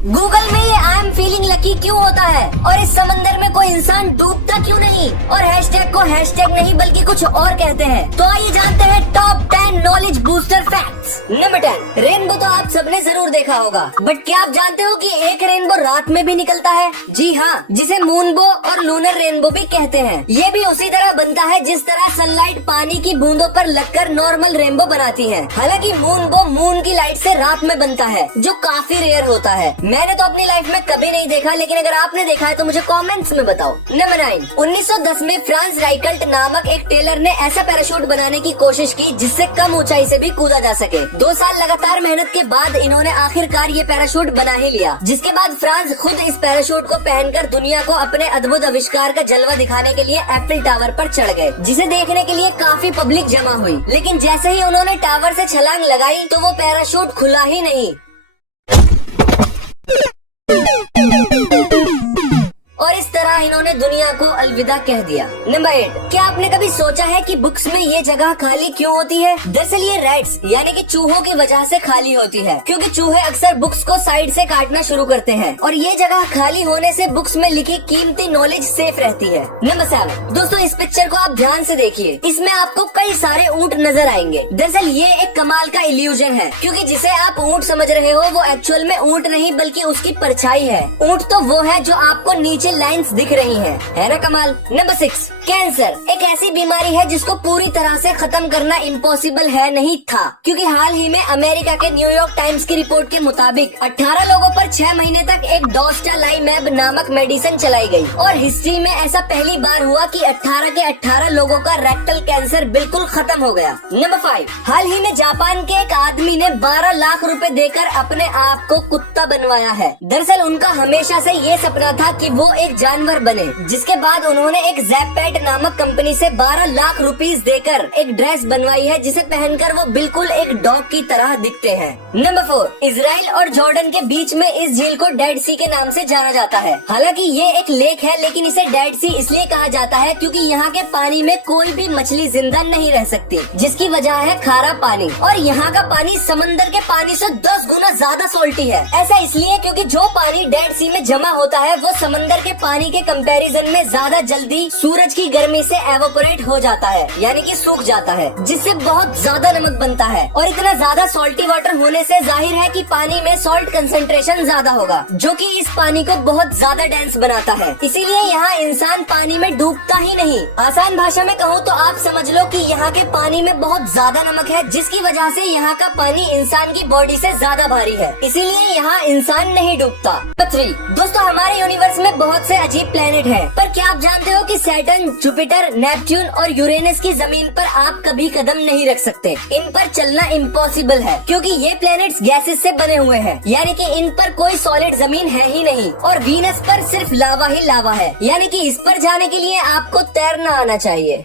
Google में ये I am feeling lucky क्यों होता है और इस समंदर में कोई इंसान डूबता क्यों नहीं और हैशटैग को हैशटैग नहीं बल्कि कुछ और कहते हैं। तो आइए जानते हैं top 10 knowledge booster facts. Number 10, rainbow तो आप सबने जरूर देखा होगा, बट क्या आप जानते हो कि एक रेनबो रात में भी निकलता है? जी हाँ, जिसे मूनबो और लूनर रेनबो भी कहते हैं। ये भी उसी तरह बनता है जिस तरह सनलाइट पानी की बूंदों पर लगकर नॉर्मल रेनबो बनाती है। हालांकि मूनबो मून की लाइट से रात में बनता है, जो काफी रेयर होता है। मैंने तो अपनी लाइफ में कभी नहीं देखा, लेकिन अगर आपने देखा है तो मुझे कमेंट्स में बताओ। नंबर 9, 1910 में फ्रांस राइकल्ट नामक एक टेलर ने ऐसा पैराशूट बनाने की कोशिश की जिससे कम ऊंचाई से भी कूदा जा सके। 2 साल लगातार मेहनत के बाद इन्होंने आखिरकार ये पैराशूट बना ही लिया, जिसके बाद फ्रांस खुद इस पैराशूट को पहनकर दुनिया को अपने अद्भुत आविष्कार का जलवा दिखाने के लिए एफिल टावर पर चढ़ गए, जिसे देखने के लिए काफी पब्लिक जमा हुई। लेकिन जैसे ही उन्होंने टावर से छलांग लगाई तो वो पैराशूट खुला ही नहीं और इस तरह इन्होंने दुनिया को अलविदा कह दिया। नंबर 8, क्या आपने कभी सोचा है कि बुक्स में ये जगह खाली क्यों होती है? दरअसल ये रैट्स यानी कि चूहों की वजह से खाली होती है, क्योंकि चूहे अक्सर बुक्स को साइड से काटना शुरू करते हैं और ये जगह खाली होने से बुक्स में लिखी कीमती नॉलेज सेफ रहती है। नंबर 7, दोस्तों इस पिक्चर को आप ध्यान से देखिए, इसमें आपको कई सारे ऊँट नजर आएंगे। दरअसल ये एक कमाल का इल्यूजन है, क्योंकि जिसे आप ऊँट समझ रहे हो वो एक्चुअल में ऊँट नहीं बल्कि उसकी परछाई है। ऊँट तो वो है जो आपको नीचे लाइंस दिख रही है ना कमाल। नंबर 6, कैंसर एक ऐसी बीमारी है जिसको पूरी तरह से खत्म करना इम्पॉसिबल है नहीं था, क्योंकि हाल ही में अमेरिका के न्यूयॉर्क टाइम्स की रिपोर्ट के मुताबिक 18 लोगों पर 6 महीने तक एक डोस्टालाइमैब नामक मेडिसिन चलाई गई और हिस्ट्री में ऐसा पहली बार हुआ कि 18 के 18 लोगों का रेक्टल कैंसर बिल्कुल खत्म हो गया। नंबर 5, हाल ही में जापान के एक आदमी ने 12 लाख रुपए देकर अपने आप को कुत्ता बनवाया है। दरअसल उनका हमेशा से ये सपना था कि वो एक जानवर बने, जिसके बाद उन्होंने एक ज़ैपेट नामक कंपनी से 12 लाख रुपीस देकर एक ड्रेस बनवाई है, जिसे पहनकर वो बिल्कुल एक डॉग की तरह दिखते हैं। नंबर 4, इजराइल और जॉर्डन के बीच में इस झील को डेड सी के नाम से जाना जाता है। हालांकि ये एक लेक है, लेकिन इसे डेड सी इसलिए कहा जाता है क्योंकि यहाँ के पानी में कोई भी मछली जिंदा नहीं रह सकती, जिसकी वजह है खारा पानी। और यहाँ का पानी समंदर के पानी से 10 गुना ज्यादा सोल्टी है। ऐसा इसलिए क्योंकि जो पानी डेड सी में जमा होता है वो समंदर के पानी के कंपैरिजन में ज्यादा जल्दी सूरज की गर्मी से एवोपरेट हो जाता है, यानी कि सूख जाता है, जिससे बहुत ज्यादा नमक बनता है। और इतना ज्यादा सॉल्टी वाटर होने से जाहिर है कि पानी में सॉल्ट कंसंट्रेशन ज्यादा होगा, जो कि इस पानी को बहुत ज्यादा डेंस बनाता है। इसीलिए यहाँ इंसान पानी में डूबता ही नहीं। आसान भाषा में कहूँ तो आप समझ लो कि यहाँ के पानी में बहुत ज्यादा नमक है, जिसकी वजह से यहाँ का पानी इंसान की बॉडी से ज्यादा भारी है, इसीलिए यहाँ इंसान नहीं डूबता। नंबर 3, दोस्तों हमारे यूनिवर्स में बहुत से अजीब प्लेनेट है, पर क्या आप जानते हो कि सैटर्न, जुपिटर, नेपच्यून और यूरेनस की जमीन पर आप कभी कदम नहीं रख सकते। इन पर चलना इम्पॉसिबल है, क्योंकि ये प्लैनेट्स गैसेस से बने हुए हैं, यानी कि इन पर कोई सॉलिड जमीन है ही नहीं। और वीनस पर सिर्फ लावा ही लावा है, यानी कि इस पर जाने के लिए आपको तैरना आना चाहिए।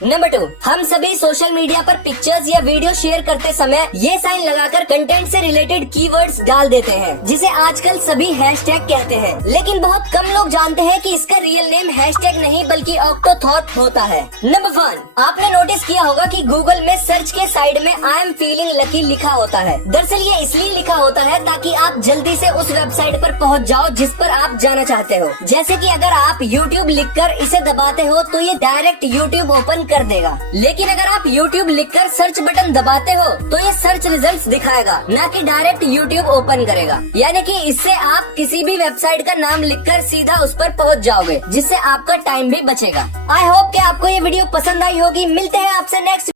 नंबर 2, हम सभी सोशल मीडिया पर पिक्चर्स या वीडियो शेयर करते समय ये साइन लगाकर कंटेंट से रिलेटेड कीवर्ड्स डाल देते हैं, जिसे आजकल सभी हैशटैग कहते हैं। लेकिन बहुत कम लोग जानते हैं कि इसका रियल नेम हैशटैग नहीं बल्कि ऑक्टोथॉट होता है। नंबर 1, आपने नोटिस किया होगा कि गूगल में सर्च के साइड में आई एम फीलिंग लकी लिखा होता है। दरअसल ये इसलिए लिखा होता है ताकि आप जल्दी से उस वेबसाइट पर पहुंच जाओ जिस पर आप जाना चाहते हो। जैसे कि अगर आप YouTube लिखकर इसे दबाते हो तो ये डायरेक्ट YouTube ओपन कर देगा, लेकिन अगर आप YouTube लिखकर सर्च बटन दबाते हो तो ये सर्च रिजल्ट्स दिखाएगा, ना कि डायरेक्ट YouTube ओपन करेगा। यानी कि इससे आप किसी भी वेबसाइट का नाम लिखकर सीधा उस पर पहुंच जाओगे, जिससे आपका टाइम भी बचेगा। आई होप कि आपको ये वीडियो पसंद आई होगी। मिलते हैं आपसे नेक्स्ट